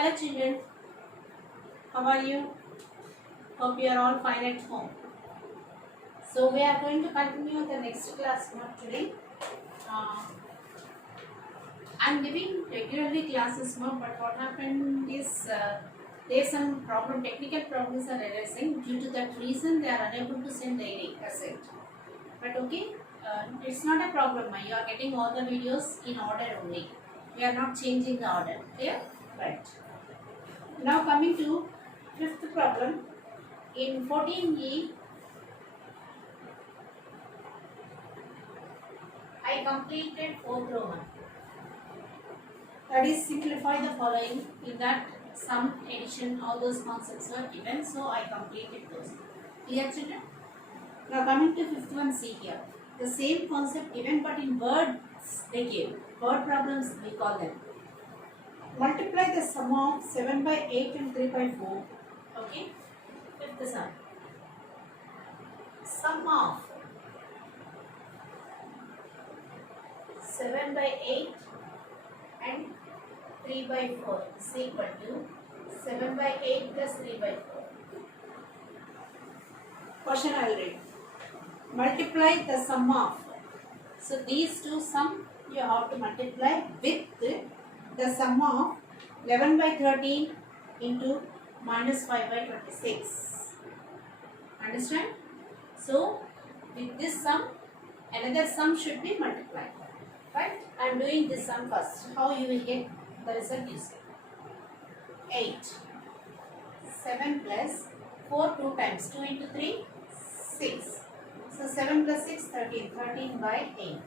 Hello children, how are you? Hope you are all fine at home. So we are going to continue the next class not today. Uh, I am giving regularly classes now, but what happened is there is some problem, technical problems are arising. Due to that reason, they are unable to send daily asset. But okay, it's not a problem. You are getting all the videos in order only. We are not changing the order. Clear? Right. Now coming to fifth problem. In 14E, I completed 4 Roman. That is, simplify the following. In that, sum, addition, all those concepts were given, so I completed those. Clear, children? Now coming to fifth one, see here. The same concept given, but in words they give. Word problems we call them. Multiply the sum of 7 by 8 and 3 by 4. Okay? Fifth sum. Sum of 7 by 8 and 3 by 4 is equal to 7 by 8 plus 3 by 4. Question I will read. Multiply the sum of. So these two sum you have to multiply with the sum of 11 by 13 into minus 5 by 26. Understand? So with this sum, another sum should be multiplied. Right? I am doing this sum first. How you will get the result is 8. 7 plus 4 2 times. 2 into 3, 6. So 7 plus 6, 13. 13 by 8.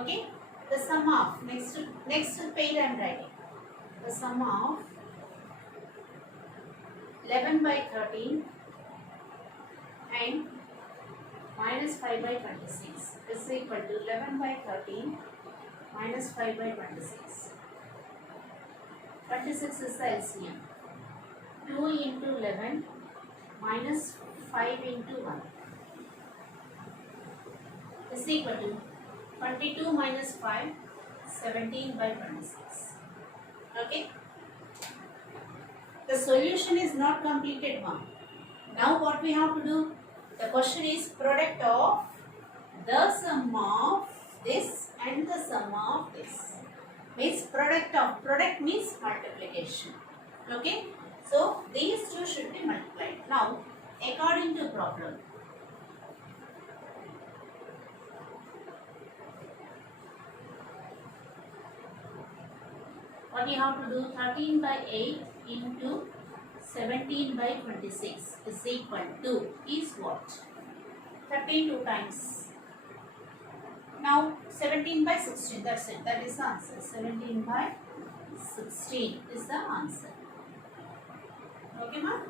Okay? The sum of, next page I am writing. The sum of 11 by 13 and minus 5 by 26 is equal to 11 by 13 minus 5 by 26. 26 is the LCM. 2 into 11 minus 5 into 1 is equal to 22 minus 5, 17 by 26. Okay? The solution is not completed one. Now what we have to do? The question is product of the sum of this and the sum of this. Means product means multiplication. Okay? So these two should be multiplied. Now according to problem, what you have to do, 13 by 8 into 17 by 26 is equal to is what? 13 2 times. Now 17 by 16, that's it, that is the answer. 17 by 16 is the answer. Okay, ma'am?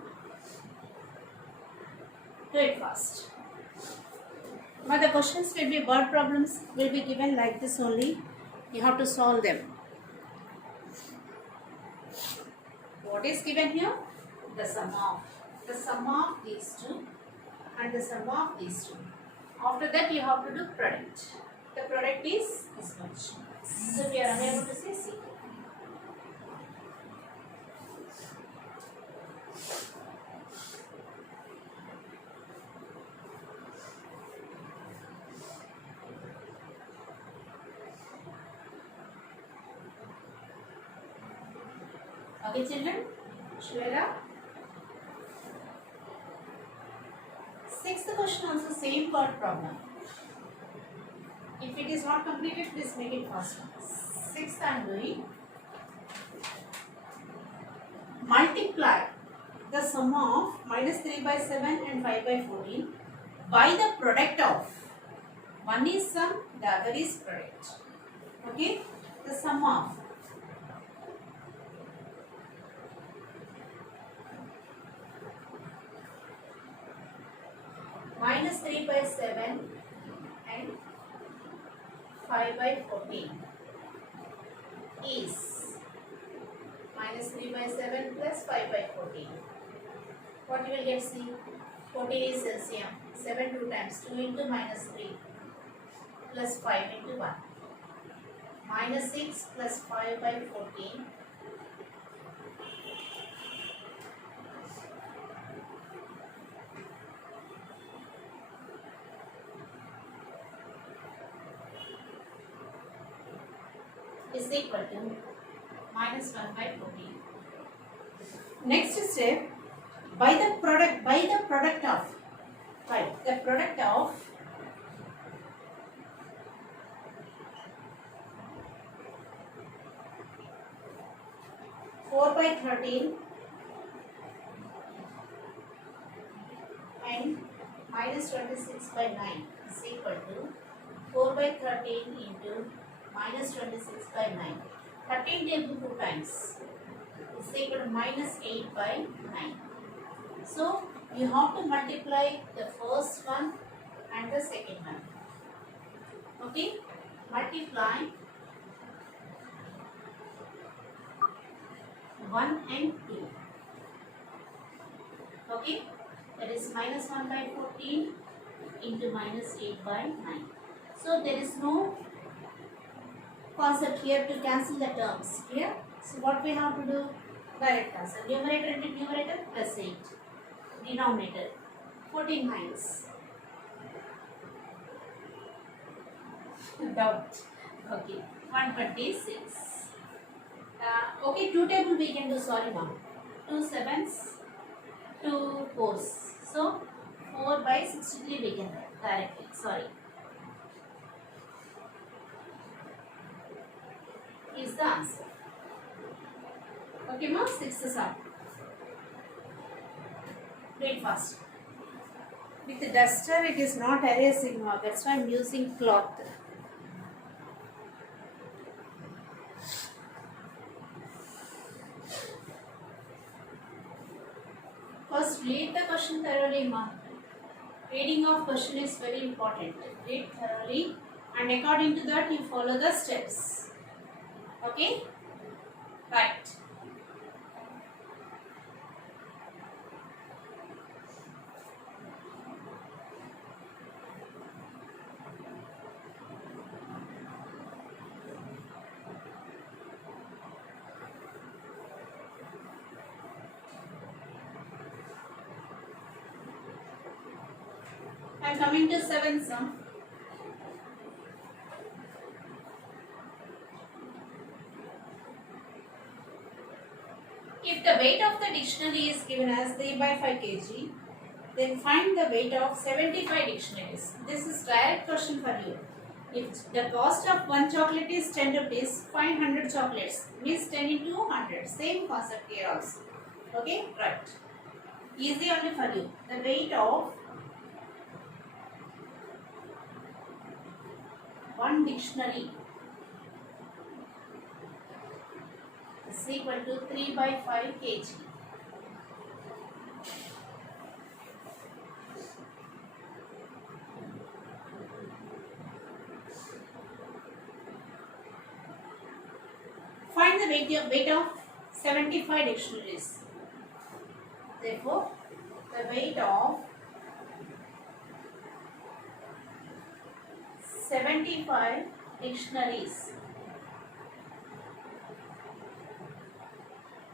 Do it fast. Now the questions will be word problems, will be given like this only. You have to solve them. What is given here? The sum of these two and the sum of these two. After that you have to do product. The product is this much. So we are unable to say C. Okay, children? Shweta? Sixth question also same word problem. If it is not completed, please make it faster. Sixth I am doing. Multiply the sum of minus 3 by 7 and 5 by 14 by the product of. One is sum, the other is product. Okay? The sum of minus 3 by 7 and 5 by 14 is minus 3 by 7 plus 5 by 14. What you will get? See, 14 is LCM. 7 2 times. 2 into minus 3 plus 5 into 1. Minus 6 plus 5 by 14 is equal to minus 1 by 14. Next step, by the product of 4 by 13 and minus 26 by 9 is equal to 4 by 13 into minus 26 by 9. 13 table 2 times is equal to minus 8 by 9. So you have to multiply the first one and the second one. Okay, multiply 1 and 2. Okay, that is minus 1 by 14 into minus 8 by 9. So there is no concept here to cancel the terms here. So what we have to do? Direct answer. Numerator into numerator plus 8. Denominator 14 minus. Doubt. Okay, 126. Okay, 2 table we can do, sorry now. 2 sevens, 2 fours. So 4 by 63 we can write directly, sorry. Is the answer. Okay, ma, 6 is up. Wait fast. With the duster it is not erasing now, that's why I am using cloth. First read the question thoroughly, ma. Reading of question is very important. Read thoroughly and according to that you follow the steps. Okay? Right. I am coming to 7th sum. If the weight of the dictionary is given as 3 by 5 kg, then find the weight of 75 dictionaries. This is direct question for you. If the cost of one chocolate is 10 rupees, 500 chocolates means 10 into 100. Same concept here also. Okay, right. Easy only for you. The weight of one dictionary is equal to 3 by 5 kg. Find the weight of 75 dictionaries. Therefore, the weight of 75 dictionaries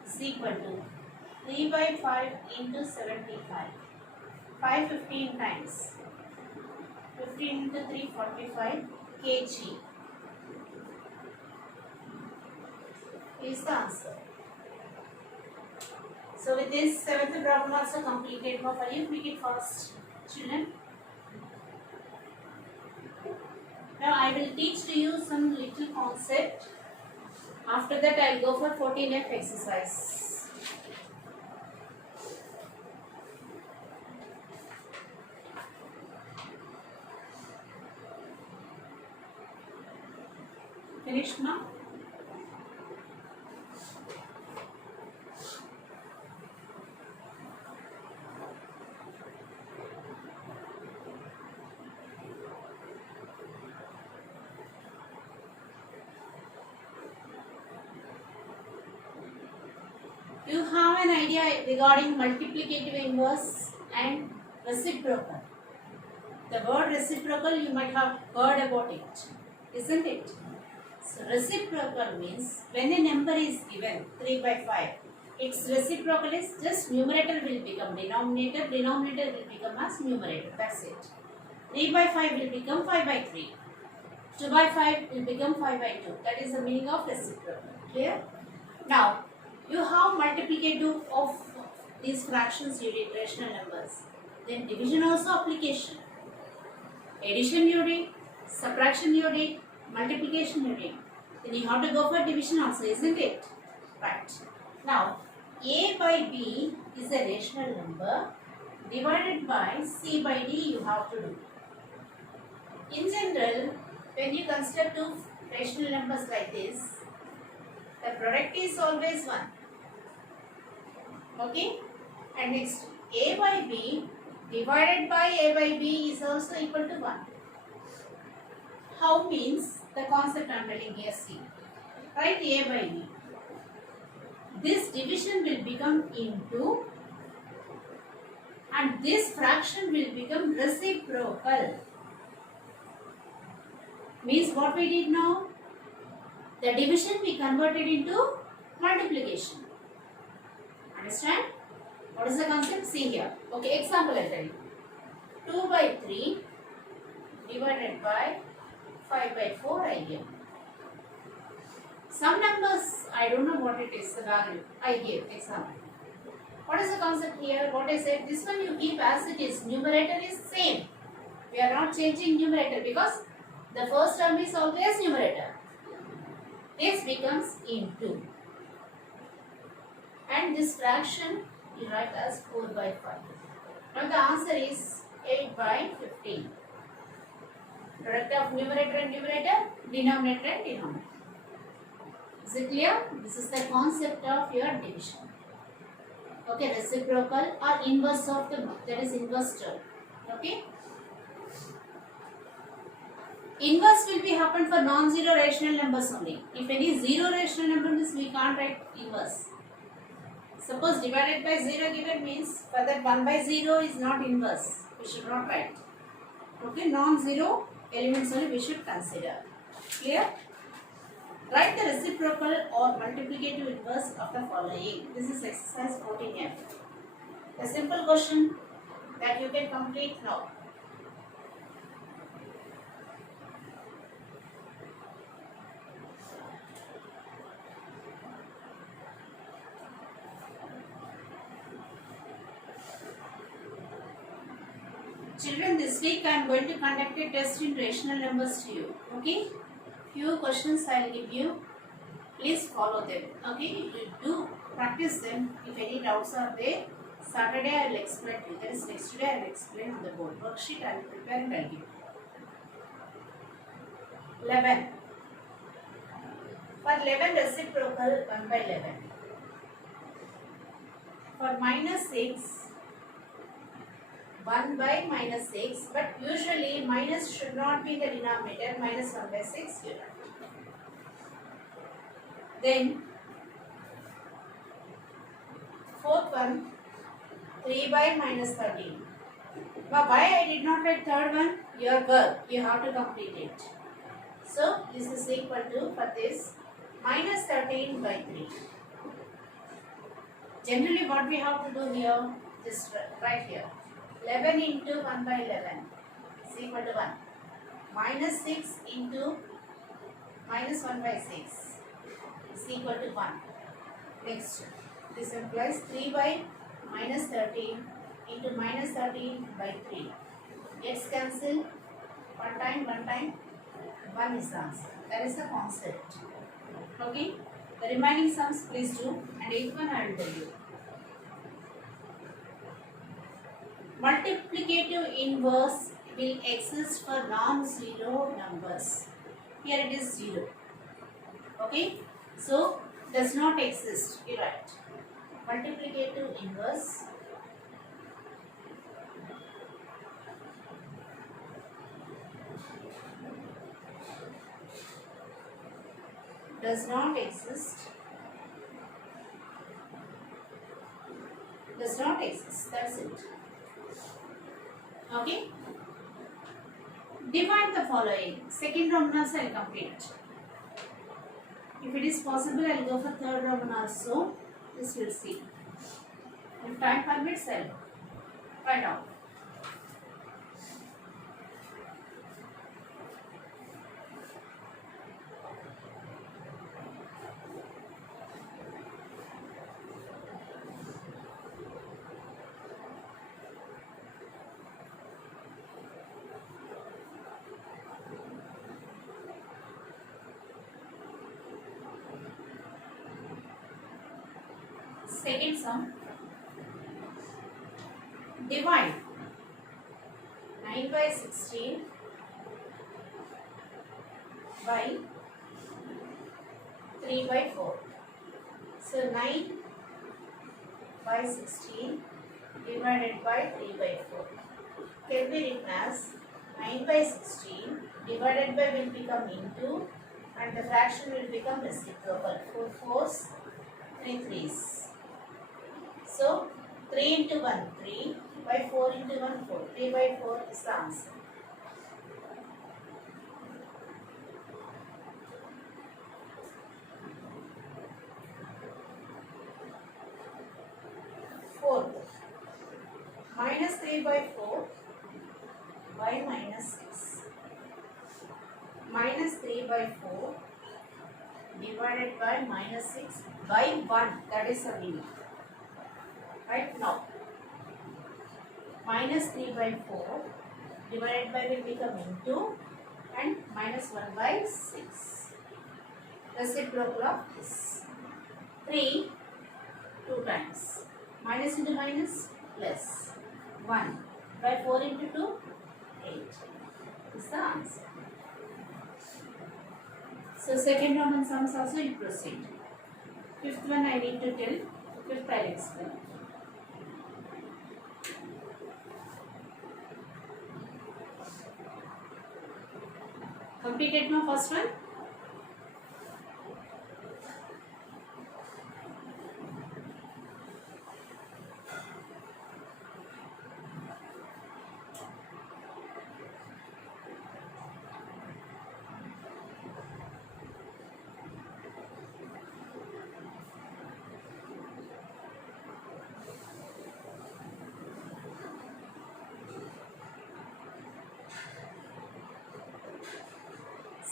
is equal to 3 by 5 into 75. 5 15 times. 15 into 3 45 kg is the answer. So with this 7th problem also completed. For you, make it fast, children. Now I will teach to you some little concept. After that I will go for 14F exercise. Finished now? You have an idea regarding multiplicative inverse and reciprocal. The word reciprocal you might have heard about it, isn't it? So reciprocal means when a number is given 3 by 5, its reciprocal is just numerator will become denominator, denominator will become as numerator, that's it. 3 by 5 will become 5 by 3. 2 by 5 will become 5 by 2. That is the meaning of reciprocal. Clear? Now, you have multiplicative of these fractions you did, rational numbers. Then division also application. Addition you did, subtraction you did, multiplication you did. Then you have to go for division also, isn't it? Right. Now, a by b is a rational number divided by c by d you have to do. In general, when you consider two rational numbers like this, the product is always 1. Okay? And next, a by b divided by a by b is also equal to 1. How means the concept I am telling here, see. Write a by b. This division will become into and this fraction will become reciprocal. Means what we did now? The division we converted into multiplication. Understand? What is the concept? See here. Okay, example I tell you. 2 by 3 divided by 5 by 4 I give. Some numbers, I don't know what it is, the value I gave, example. What is the concept here? What I said, this one you keep as it is. Numerator is same. We are not changing numerator because the first term is always numerator. This becomes into. And this fraction you write as 4 by 5. Now the answer is 8 by 15. Product of numerator and numerator, denominator and denominator. Is it clear? This is the concept of your division. Okay, reciprocal or inverse of the, that is inverse term. Okay. Inverse will be happen for non-zero rational numbers only. If any zero rational number means we can't write inverse. Suppose divided by 0 given means for that 1 by 0 is not inverse. We should not write. Okay, non-zero elements only we should consider. Clear? Write the reciprocal or multiplicative inverse of the following. This is exercise 14F. A simple question that you can complete now. Children, this week I am going to conduct a test in rational numbers to you. Okay? Few questions I will give you. Please follow them. Okay? You do practice them. If any doubts are there, Saturday I will explain to you. That is next day I will explain on the board. Worksheet I will prepare and I will give you. 11. For 11 reciprocal 1 by 11. For minus 6, 1 by minus 6, but usually minus should not be the denominator, minus 1 by 6 you write. Then fourth one, 3 by minus 13. But why I did not write third one? Your work, you have to complete it. So this is equal to, for this, minus 13 by 3. Generally what we have to do here, just right here. 11 into 1 by 11 is equal to 1. Minus 6 into minus 1 by 6 is equal to 1. Next, this implies 3 by minus 13 into minus 13 by 3. Gets cancelled. One time, 1 is the answer. That is the concept. Okay? The remaining sums please do, and 8th one I will tell you. Multiplicative inverse will exist for non-zero numbers. Here it is 0. Okay? So, does not exist. You write. Multiplicative inverse does not exist. Does not exist. That's it. Okay? Divide the following. Second Roman also I will complete. If it is possible, I will go for third Roman also. This will see. If time permits, I will write out. Second sum. Divide 9 by 16 by 3 by 4. So 9 by 16 divided by 3 by 4 can be written as 9 by 16 divided by will become into and the fraction will become reciprocal. 4 fours, 3 threes. So 3 into 1 3 by 4 into 1 4. 3 by 4 is the answer. Fourth, minus 3 by 4 by minus 6. Minus 3 by 4 divided by minus 6 by 1. That is a meaning. Right now, minus 3 by 4 divided by will become into and minus 1 by 6. Reciprocal of this. 3 2 times. Minus into minus plus 1 by 4 into 2 8 is the answer. So second Roman sums also you proceed. Fifth one I need to tell. Fifth I will explain. Completed my first one.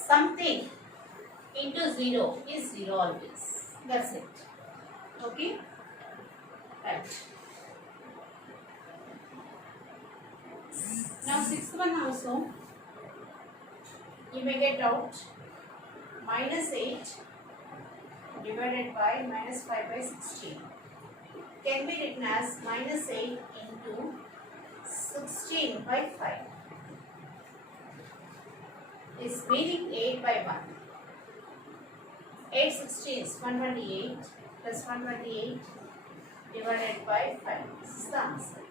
Something into 0 is 0 always. That's it. Okay? Right. Now sixth one also you may get out. Minus 8 divided by minus 5 by 16 can be written as minus 8 into 16 by 5. Is meaning 8 by 1. 8 16s 128 plus 128 divided by 5. This is the answer.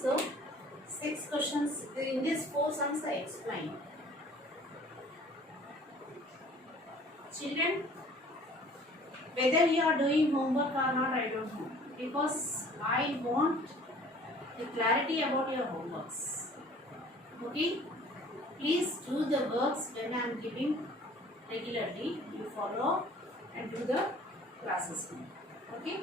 So 6 questions in these 4 sums I explained. Children, whether you are doing homework or not I don't know, because I want the clarity about your homeworks. Okay? Please do the works when I am giving regularly. You follow and do the classes. Okay?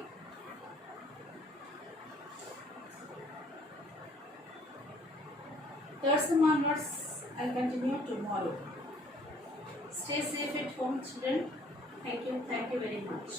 Third sem onwards, I will continue tomorrow. Stay safe at home, children. Thank you very much.